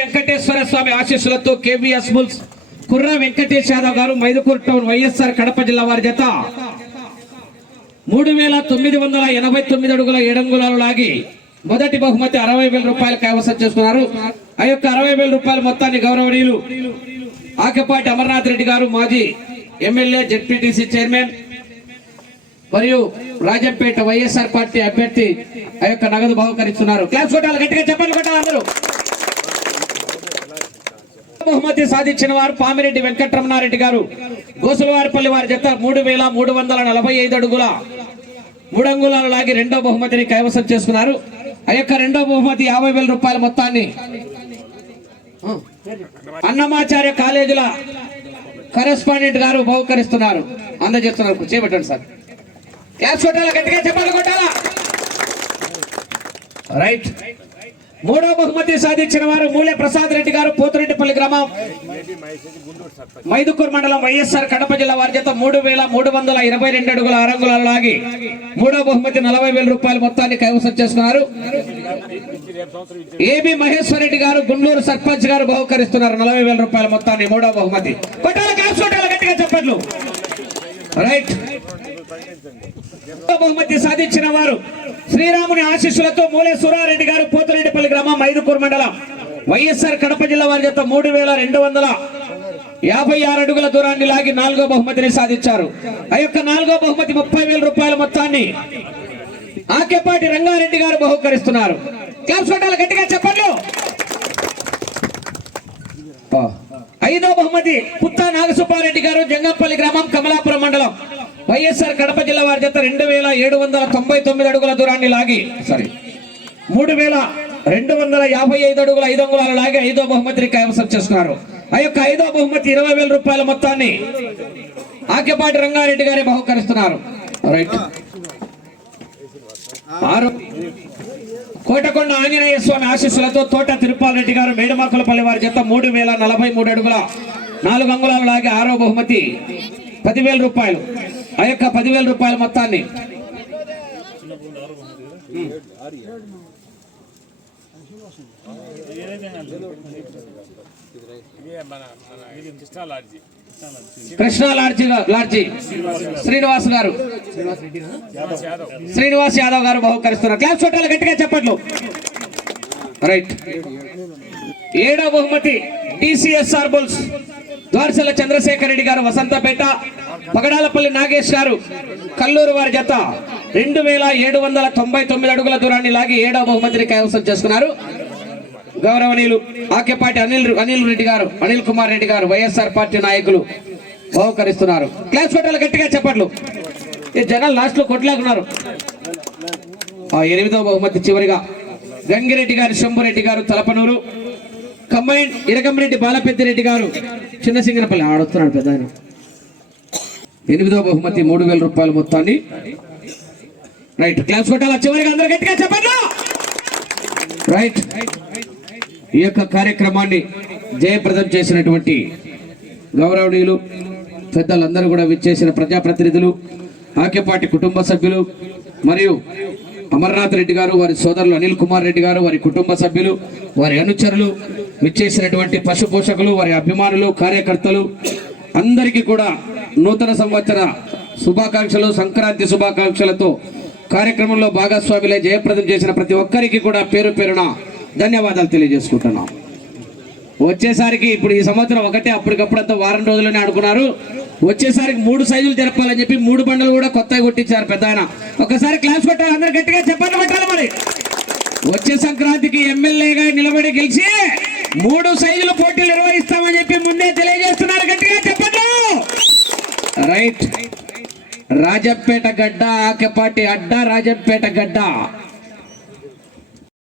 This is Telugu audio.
వెంకటేశ్వర స్వామి ఆశీస్సులతో కేవీఎస్ బుల్స్ కుర్ర వెంకటేష్ యాదవ్ గారు మైదుకూరు టౌన్ వైఎస్ఆర్ కడప జిల్లా వారి జత. మూడు వేల తొమ్మిది వందల ఎనభై తొమ్మిది అడుగుల ఏడంగుళాలు లాగి మొదటి బహుమతి అరవై వేల రూపాయలు కైవసం చేసుకున్నారు. ఆ యొక్క అరవై వేల రూపాయల మొత్తాన్ని గౌరవనీయులు ఆకపాటి అమర్నాథ్ రెడ్డి గారు మాజీ ఎమ్మెల్యే జెడ్పీటీసీ చైర్మన్ మరియు రాజంపేట వైఎస్ఆర్ పార్టీ అభ్యర్థి ఆ యొక్క నగదు బహుకరిస్తున్నారు. క్లాస్ కొట్టాలి గట్టిగా చెప్పండి కొట్టాలి అందరూ. బహుమతి సాధించిన వారు పామిరెడ్డి వెంకటరమణారెడ్డి గారు. గోసులవారిపల్లి వారి జత మూడు వేల మూడు వందల నలభై ఐదు అడుగుల మూడు అంగుళాలు లాగి రెండో బహుమతిని కైవసం చేసుకున్నారు. ఆ యొక్క రెండో బహుమతి యాభై వేల రూపాయల మొత్తాన్ని అన్నమాచార్య కాలేజీల కరెస్పాండెంట్ గారు బహుకరిస్తున్నారు. అందజేస్తున్నారు. చేపట్టండి సార్. క్యాష్ కొట్టాలా? గట్టిగా చెప్పాలి? కొట్టాలా? రైట్. మూడో బహుమతి సాధించిన వారు మూలే ప్రసాద్ రెడ్డి గారు పోతురెడ్డిపల్లి గ్రామం. మైదుకూరు మండలం వైఎస్ఆర్ కడప జిల్లా వారి చేత మూడు వేల మూడు వందల ఇరవై రెండు అడుగుల అరంగుల లాగి మూడో బహుమతి నలభై వేల రూపాయల మొత్తాన్ని కైవసం చేస్తున్నారు ఏబి మహేశ్వర్ రెడ్డి గారు గుండూరు సర్పంచ్ గారు బహుకరిస్తున్నారు నలభై వేల రూపాయల మొత్తాన్ని మూడో బహుమతి. కొట్టాల గట్టిగా చెప్పట్లు. రైట్. బహుమతి సాధించిన వారు శ్రీరాముని ఆశీస్సులతో మూలే సురారెడ్డి గారు పోతురెడ్డిపల్లి గ్రామం మైదుకూరు మండలం. వైఎస్ఆర్ కడప జిల్లా వారి చేత మూడు వేల రెండు వందల యాభై ఆరు అడుగుల దూరాన్ని లాగి నాలుగో బహుమతిని సాధించారు. ఆ యొక్క నాలుగో బహుమతి ముప్పై వేల రూపాయల మొత్తాన్ని ఆకేపాటి రంగారెడ్డి గారు బహుకరిస్తున్నారు. క్లాప్స్ కొట్టాలి గట్టిగా చెప్పండి. ఐదో బహుమతి పుత్తా నాగసుబ్బారెడ్డి గారు జంగంపల్లి గ్రామం కమలాపురం మండలం. వైఎస్ఆర్ కడప జిల్లా వారి చేత రెండు వేల ఏడు వందల తొంభై తొమ్మిది అడుగుల దూరాన్ని లాగి సారీ మూడు వేల రెండు వందల యాభై ఐదు అడుగుల ఐదు అంగుళాలు లాగి ఐదో బహుమతిని కైవసం చేసుకున్నారు. ఆ యొక్క ఐదో బహుమతి ఇరవై వేల రూపాయల మొత్తాన్ని ఆకేపాటి రంగారెడ్డి గారి బహుకరిస్తున్నారు. రైట్ ఆరు కోటకొండ ఆంజనేయ స్వామి ఆశీస్సులతో తోట తిరుపాల్ రెడ్డి గారు మేడమాకులపల్లి వారి చేత మూడు వేల నలభై మూడు అడుగుల నాలుగు అంగుళాలు లాగి ఆరో బహుమతి పదివేల రూపాయలు. ఆ యొక్క పదివేల రూపాయల మొత్తాన్ని. Krishna large large. శ్రీనివాస్ గారు. శ్రీనివాస్ యాదవ్ గారు బహుకరిస్తున్నారు. క్లాస్ చుట్టాలు గట్టిగా చెప్పట్లు. రైట్. ఏడో బహుమతి టిసిఎస్ఆర్ బుల్స్. ద్వారసల చంద్రశేఖర్ రెడ్డి గారు వసంతపేట. పగడాలపల్లి నాగేష్ గారు కల్లూరు వారి జత రెండు వేల ఏడు వందల తొంభై తొమ్మిది అడుగుల దూరాన్ని లాగి ఏడో బహుమతిని కైవసం చేసుకున్నారు. గౌరవనీయులు ఆకేపాటి అనిల్ అనిల్ రెడ్డి గారు అనిల్ కుమార్ రెడ్డి గారు వైఎస్ఆర్ పార్టీ నాయకులు బహుకరిస్తున్నారు. క్లాస్ ఫోటోలు గట్టిగా చెప్పట్లు. ఈ జనాలు లాస్ట్లో ఆ ఎనిమిదవ బహుమతి చివరిగా గంగిరెడ్డి గారు శంభురెడ్డి గారు తలపనూరు కంబైన్ ఇరగంరెడ్డి బాలపెద్దిరెడ్డి గారు చిన్న సింగనపల్లి ఆడుతున్నాడు పెద్ద ఎనిమిదో బహుమతి మూడు వేల రూపాయల మొత్తాన్ని. రైట్ క్లాస్ కొట్టాలి. చివరికి అందరూ గట్టిగా చెప్పండి. రైట్ ఈ యొక్క కార్యక్రమాన్ని జయప్రదం చేసినటువంటి గౌరవనీయులు పెద్దలందరూ కూడా విచ్చేసిన ప్రజాప్రతినిధులు ఆకేపాటి కుటుంబ సభ్యులు మరియు అమర్నాథ్ రెడ్డి గారు వారి సోదరులు అనిల్ కుమార్ రెడ్డి గారు వారి కుటుంబ సభ్యులు వారి అనుచరులు విచ్చేసినటువంటి పశు పోషకులు వారి అభిమానులు కార్యకర్తలు అందరికీ కూడా నూతన సంవత్సర శుభాకాంక్షలు సంక్రాంతి శుభాకాంక్షలతో కార్యక్రమంలో భాగస్వాములై జయప్రదం చేసిన ప్రతి ఒక్కరికి కూడా పేరు పేరున ధన్యవాదాలు తెలియజేసుకుంటున్నాం. వచ్చేసరికి ఇప్పుడు ఈ సంవత్సరం ఒకటే అప్పటికప్పుడంతా వారం రోజులనే అనుకున్నారు. వచ్చేసరికి మూడు సైజులు జరపాలని చెప్పి మూడు బండలు కూడా కొత్తగా కొట్టించారు పెద్ద ఆయన. ఒకసారి క్లాస్ కొట్టాలి అందరు గట్టిగా చెప్పండి పెట్టాలి మరి. వచ్చే సంక్రాంతికి ఎమ్మెల్యేగా నిలబడి గెలిచి మూడు సైజులు పోటీలు నిర్వహిస్తామని చెప్పి ముందే తెలియజేస్తున్నారు. గట్టిగా చెప్పండి. రైట్ రాజంపేట గడ్డ ఆకెపాటి అడ్డ రాజంపేట గడ్డ.